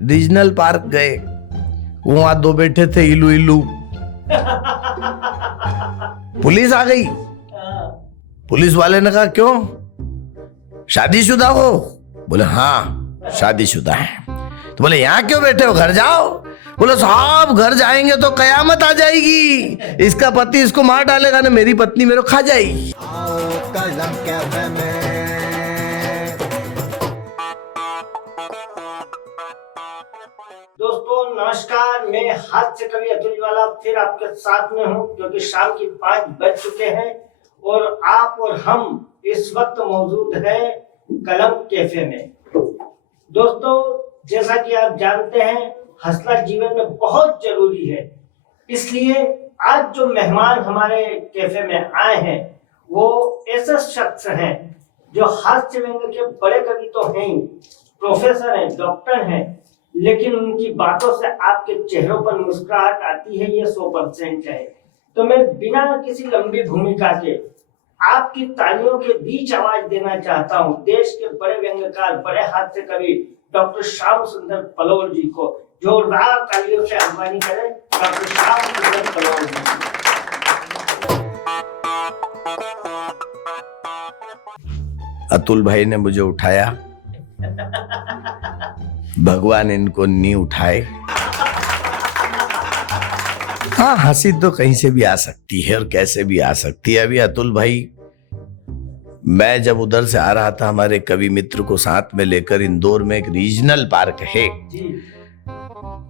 Regional park गए, वहां दो बैठे थे इलू इलू। पुलिस आ गई। पुलिस वाले ने कहा क्यों, शादीशुदा हो? बोले हाँ शादीशुदा है। तो बोले यहाँ क्यों बैठे हो, घर जाओ। बोले साहब घर जाएंगे तो कयामत आ जाएगी, इसका पति इसको मार डालेगा ना मेरी पत्नी मेरे को खा जाएगी। दोस्तों नमस्कार, मैं हास्य कवि अतुल ज्वाला फिर आपके साथ में हूँ, क्योंकि शाम की 5 बज चुके हैं और आप और हम इस वक्त मौजूद हैं कलम कैफे में। दोस्तों जैसा कि आप जानते हैं हंसना जीवन में बहुत जरूरी है, इसलिए आज जो मेहमान हमारे कैफे में आए हैं वो ऐसे शख्स हैं जो हास्य व्यंग्य के बड़े कवि तो हैं, प्रोफेसर हैं, डॉक्टर हैं, लेकिन उनकी बातों से आपके चेहरों पर मुस्कुराहट आती है, ये 100% है। तो मैं बिना किसी लंबी भूमिका के आपकी तालियों के बीच आवाज देना चाहता हूं देश के बड़े व्यंग्यकार, बड़े हास्य कवि डॉक्टर श्याम सुंदर पलोर जी को। जोरदार तालियों से आह्वान करें डॉक्टर श्याम सुंदर पलोर जी। अतुल भाई ने मुझे उठाया, भगवान इनको नहीं उठाए। हाँ हंसी तो कहीं से भी आ सकती है और कैसे भी आ सकती है। अभी अतुल भाई, मैं जब उधर से आ रहा था हमारे कवि मित्र को साथ में लेकर, इंदौर में एक रीजनल पार्क है,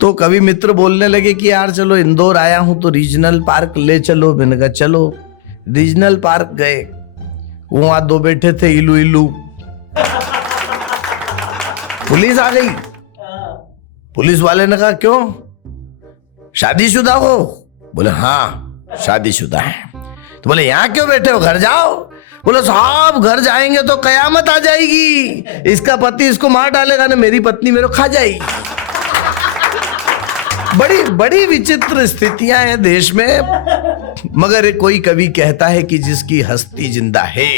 तो कवि मित्र बोलने लगे कि यार चलो इंदौर आया हूं तो रीजनल पार्क ले चलो। मैंने कहा चलो। रीजनल पार्क गए, वहां दो बैठे थे इलू इलू। पुलिस आ गई। पुलिस वाले ने कहा क्यों, शादीशुदा हो? बोले हाँ शादीशुदा है। तो बोले यहाँ क्यों बैठे हो, घर जाओ। बोले साहब घर जाएंगे तो कयामत आ जाएगी, इसका पति इसको मार डालेगा ना मेरी पत्नी मेरे को खा जाएगी। बड़ी बड़ी विचित्र स्थितियां हैं देश में, मगर कोई कवि कहता है कि जिसकी हस्ती जिंदा है,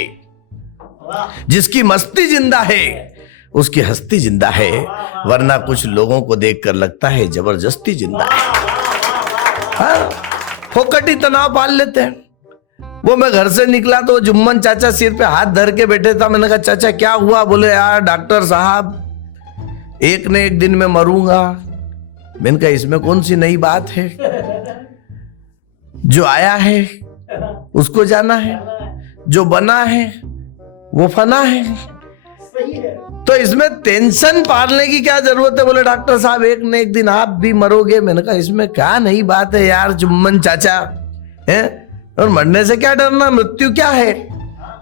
जिसकी मस्ती जिंदा है, उसकी हस्ती जिंदा है, वरना कुछ लोगों को देखकर लगता है जबरदस्ती जिंदा है। हाँ, फोकटी तनाव पाल लेते हैं। वो मैं घर से निकला तो जुम्मन चाचा सिर पे हाथ धर के बैठे था। मैंने कहा चाचा क्या हुआ? बोले यार डॉक्टर साहब एक न एक दिन में मरूंगा। मैंने कहा इसमें कौन सी नई बात है, जो आया है उसको जाना है, जो बना है वो फना है, तो इसमें टेंशन पालने की क्या जरूरत है? बोले डॉक्टर साहब एक न एक दिन आप भी मरोगे। मैंने कहा इसमें क्या नई बात है यार जुम्मन चाचा, है और मरने से क्या डरना, मृत्यु क्या है,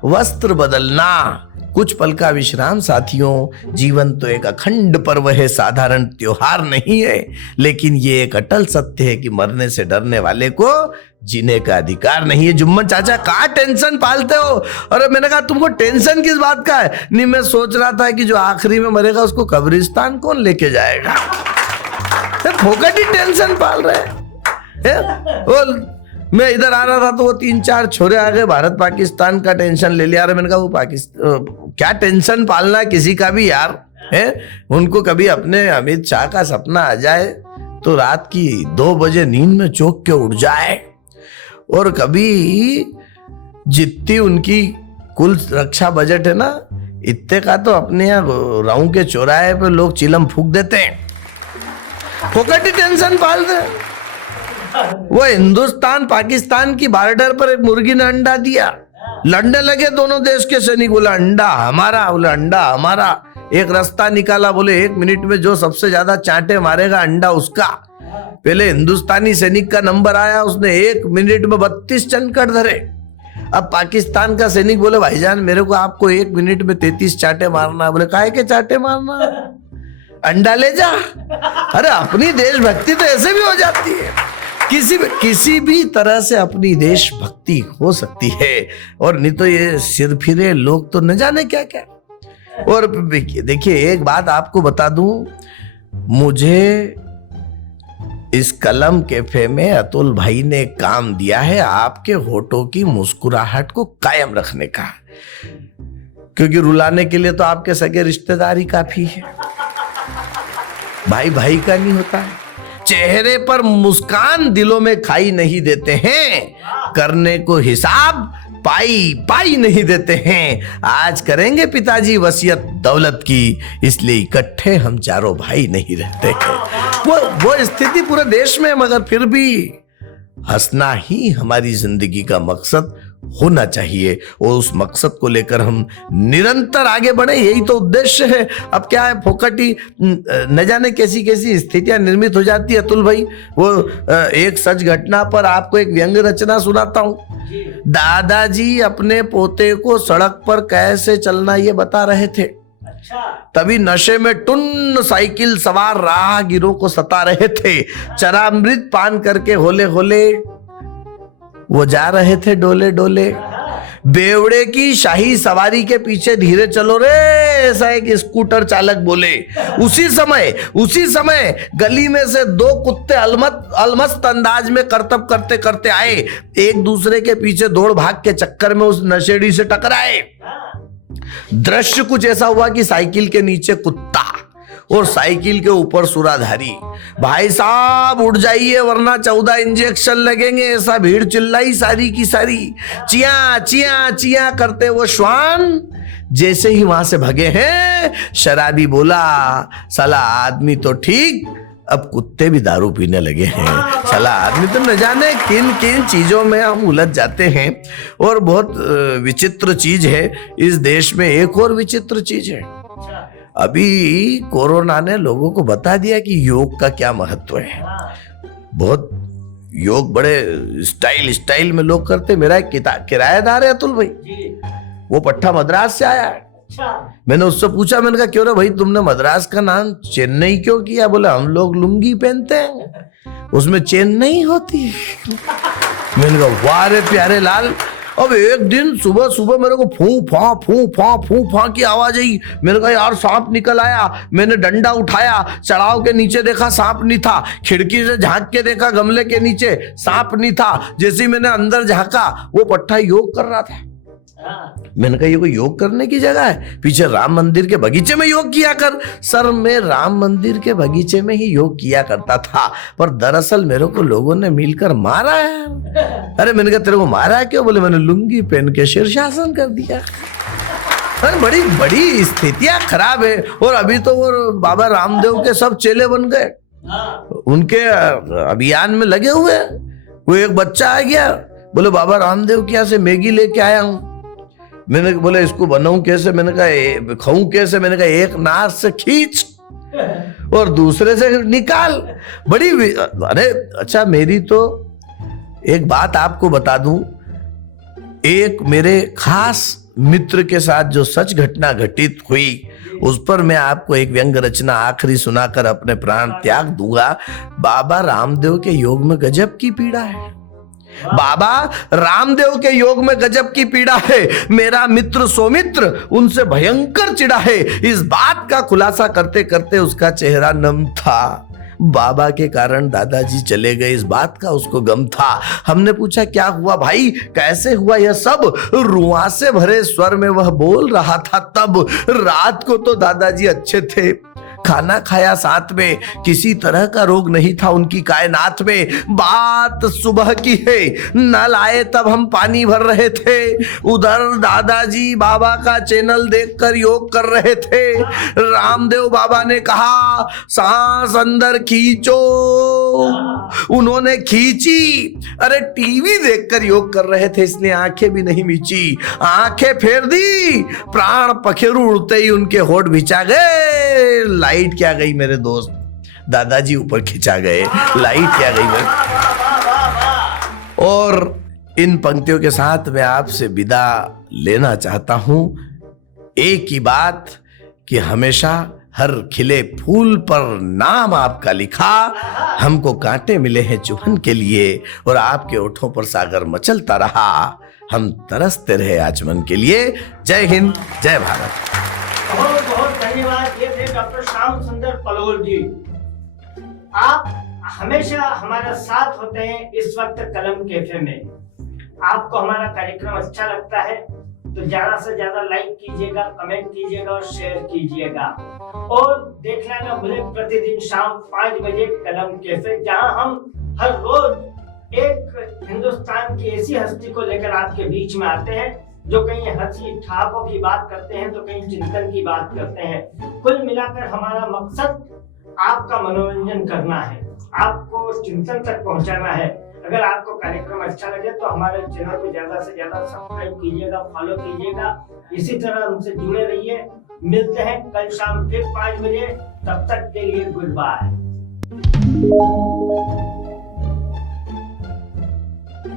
वस्त्र बदलना, कुछ पल का विश्राम। साथियों जीवन तो एक अखंड पर्व है, साधारण त्योहार नहीं है, लेकिन ये एक अटल सत्य है कि मरने से डरने वाले को जीने का अधिकार नहीं है। जुम्मन चाचा कहाँ टेंशन पालते हो? और मैंने कहा तुमको टेंशन किस बात का है? नहीं मैं सोच रहा था कि जो आखिरी में मरेगा उसको कब्रिस्तान कौन लेके जाएगा। फोकट ही टेंशन पाल रहे हैं। मैं इधर आ रहा था तो वो 3-4 छोरे आ गए, भारत पाकिस्तान का टेंशन ले लिया। मैंने कहा वो पाकिस्तान क्या टेंशन पालना किसी का भी यार, है उनको कभी अपने अमित शाह का सपना आ जाए तो रात की 2 बजे नींद में चौंक के उठ जाए, और कभी जितनी उनकी कुल रक्षा बजट है ना, इतने का तो अपने यहाँ राऊ के चौराहे पे लोग चिलम फूक देते हैं। फोकट ही टेंशन पालते हैं। वो हिंदुस्तान पाकिस्तान की बॉर्डर पर एक मुर्गी ने अंडा दिया, लड़ने लगे दोनों देश के सैनिक। बोला अंडा हमारा, बोले अंडा हमारा। एक रास्ता निकाला, बोले 1 मिनट में जो सबसे ज्यादा चांटे मारेगा अंडा उसका। पहले हिंदुस्तानी सैनिक का नंबर आया, उसने 1 मिनट में 32 चनकट धरे। अब पाकिस्तान का सैनिक बोले भाईजान मेरे को आपको 1 मिनट में 33 चांटे मारना। बोले काहे के चांटे मारना, अंडा ले जा। अरे अपनी देशभक्ति तो ऐसे भी हो जाती है, किसी भी तरह से अपनी देशभक्ति हो सकती है, और नहीं तो ये सिर फिरे लोग तो न जाने क्या क्या। और देखिए एक बात आपको बता दूं, मुझे इस कलम कैफे में अतुल भाई ने एक काम दिया है आपके होठों की मुस्कुराहट को कायम रखने का, क्योंकि रुलाने के लिए तो आपके सगे रिश्तेदार ही काफी है। भाई भाई का नहीं होता है। चेहरे पर मुस्कान दिलों में खाई नहीं देते हैं, करने को हिसाब पाई पाई नहीं देते हैं। आज करेंगे पिताजी वसीयत दौलत की, इसलिए इकट्ठे हम चारों भाई नहीं रहते हैं। वो स्थिति पूरे देश में, मगर फिर भी हंसना ही हमारी जिंदगी का मकसद होना चाहिए और उस मकसद को लेकर हम निरंतर आगे बढ़े, यही तो उद्देश्य है। अब क्या है, फोकटी न जाने कैसी कैसी स्थितियां निर्मित हो जाती है। अतुल भाई, वो एक सच घटना पर आपको एक व्यंग रचना सुनाता हूं। दादाजी अपने पोते को सड़क पर कैसे चलना ये बता रहे थे। तभी नशे में टुन्न साइकिल सवार राहगीरों को सता रहे थे। चरामृत पान करके होले होले वो जा रहे थे डोले डोले। बेवड़े की शाही सवारी के पीछे धीरे चलो रे, ऐसा एक स्कूटर चालक बोले। उसी समय गली में से दो कुत्ते अलमस्त अंदाज में करतब करते करते आए। एक दूसरे के पीछे दौड़ भाग के चक्कर में उस नशेड़ी से टकराए। दृश्य कुछ ऐसा हुआ कि साइकिल के नीचे कुत्ता और साइकिल के ऊपर सुराधारी। भाई साहब उठ जाइए वरना 14 इंजेक्शन लगेंगे, ऐसा भीड़ चिल्लाई सारी की सारी। चिया चिया चिया करते वो श्वान जैसे ही वहां से भगे हैं, शराबी बोला, साला आदमी तो ठीक, अब कुत्ते भी दारू पीने लगे हैं। साला आदमी तो न जाने किन किन चीजों में हम उलझ जाते हैं। और बहुत विचित्र चीज है इस देश में। एक और विचित्र चीज है, अभी कोरोना ने लोगों को बता दिया कि योग का क्या महत्व है। बहुत योग बड़े स्टाइल में लोग करते। मेरा एक किराएदार है अतुल भाई, वो पट्टा मद्रास से आया है। मैंने उससे पूछा, मैंने कहा क्यों रे भाई तुमने मद्रास का नाम चेन्नई क्यों किया? बोले हम लोग लुंगी पहनते हैं, उसमें चेन्नई होती है। मैंने कहा वाह रे प्यारे लाल। अब एक दिन सुबह सुबह मेरे को फू फा की आवाज आई। मैंने कहा यार सांप निकल आया। मैंने डंडा उठाया, चढ़ाव के नीचे देखा सांप नहीं था। खिड़की से झांक के देखा, गमले के नीचे सांप नहीं था। जैसे ही मैंने अंदर झांका, वो पट्टा योग कर रहा था। मैंने कहा ये कोई योग करने की जगह है? पीछे राम मंदिर के बगीचे में योग किया कर। सर मैं राम मंदिर के बगीचे में ही योग किया करता था, पर दरअसल मेरे को लोगों ने मिलकर मारा है। अरे मैंने कहा तेरे को मारा क्यों? बोले मैंने लुंगी पहन के शीर्षासन कर दिया। अरे बड़ी बड़ी स्थितियां खराब है। और अभी तो वो बाबा रामदेव के सब चेले बन गए, उनके अभियान में लगे हुए। वो एक बच्चा आ गया, बोले बाबा रामदेव के यहाँ से मैगी लेके आया हूं। मैंने बोला इसको बनाऊं कैसे? मैंने कहा खाऊं कैसे? मैंने कहा एक नाक से खींच और दूसरे से निकाल। बड़ी अरे अच्छा, मेरी तो एक बात आपको बता दूं, एक मेरे खास मित्र के साथ जो सच घटना घटित हुई, उस पर मैं आपको एक व्यंग रचना आखिरी सुनाकर अपने प्राण त्याग दूंगा। बाबा रामदेव के योग में गजब की पीड़ा है। बाबा रामदेव के योग में गजब की पीड़ा है। मेरा मित्र सौमित्र उनसे भयंकर चिढ़ा है। इस बात का खुलासा करते करते उसका चेहरा नम था। बाबा के कारण दादाजी चले गए, इस बात का उसको गम था। हमने पूछा क्या हुआ भाई, कैसे हुआ यह सब? रुआ से भरे स्वर में वह बोल रहा था, तब रात को तो दादाजी अच्छे थे, खाना खाया साथ में, किसी तरह का रोग नहीं था उनकी कायनात में। बात सुबह की है, नल आए तब हम पानी भर रहे थे। उधर दादाजी बाबा का चैनल देखकर योग कर रहे थे। रामदेव बाबा ने कहा सांस अंदर खींचो, उन्होंने खींची। अरे टीवी देखकर योग कर रहे थे इसलिए आंखें भी नहीं मीची। आंखें फेर दी, प्राण पखेरु उड़ते ही उनके होठ भिचा गए। लाइट क्या गई मेरे दोस्त, दादाजी ऊपर खिंचा गए। लाइट क्या गई मेरे। और इन पंक्तियों के साथ मैं आपसे विदा लेना चाहता हूं। एक ही बात कि हमेशा हर खिले फूल पर नाम आपका लिखा। हमको कांटे मिले हैं चुभन के लिए और आपके ओठों पर सागर मचलता रहा। हम तरसते रहे आचमन के लिए। जय हिंद, जय भारत। बहुत बहुत धन्यवाद। ये थे डॉक्टर श्याम सुंदर पलोल जी। आप हमेशा हमारा साथ होते हैं इस वक्त कलम कैफे में। आपको हमारा कार्यक्रम अच्छा लगता है तो ज्यादा से ज्यादा लाइक कीजिएगा, कमेंट कीजिएगा और शेयर कीजिएगा। और देखना ना भूले प्रतिदिन शाम 5 बजे कलम कैफे, जहां हम हर रोज एक हिंदुस्तान की ऐसी हस्ती को लेकर आपके बीच में आते हैं जो कहीं हंसी ठहाकों की बात करते हैं तो कहीं चिंतन की बात करते हैं। कुल मिलाकर हमारा मकसद आपका मनोरंजन करना है, आपको चिंतन तक पहुंचाना है। अगर आपको कार्यक्रम अच्छा लगे तो हमारे चैनल को ज्यादा से ज्यादा सब्सक्राइब कीजिएगा, फॉलो कीजिएगा। इसी तरह हमसे जुड़े रहिए। मिलते हैं कल शाम फिर 5 बजे। तब तक के लिए गुड बाय।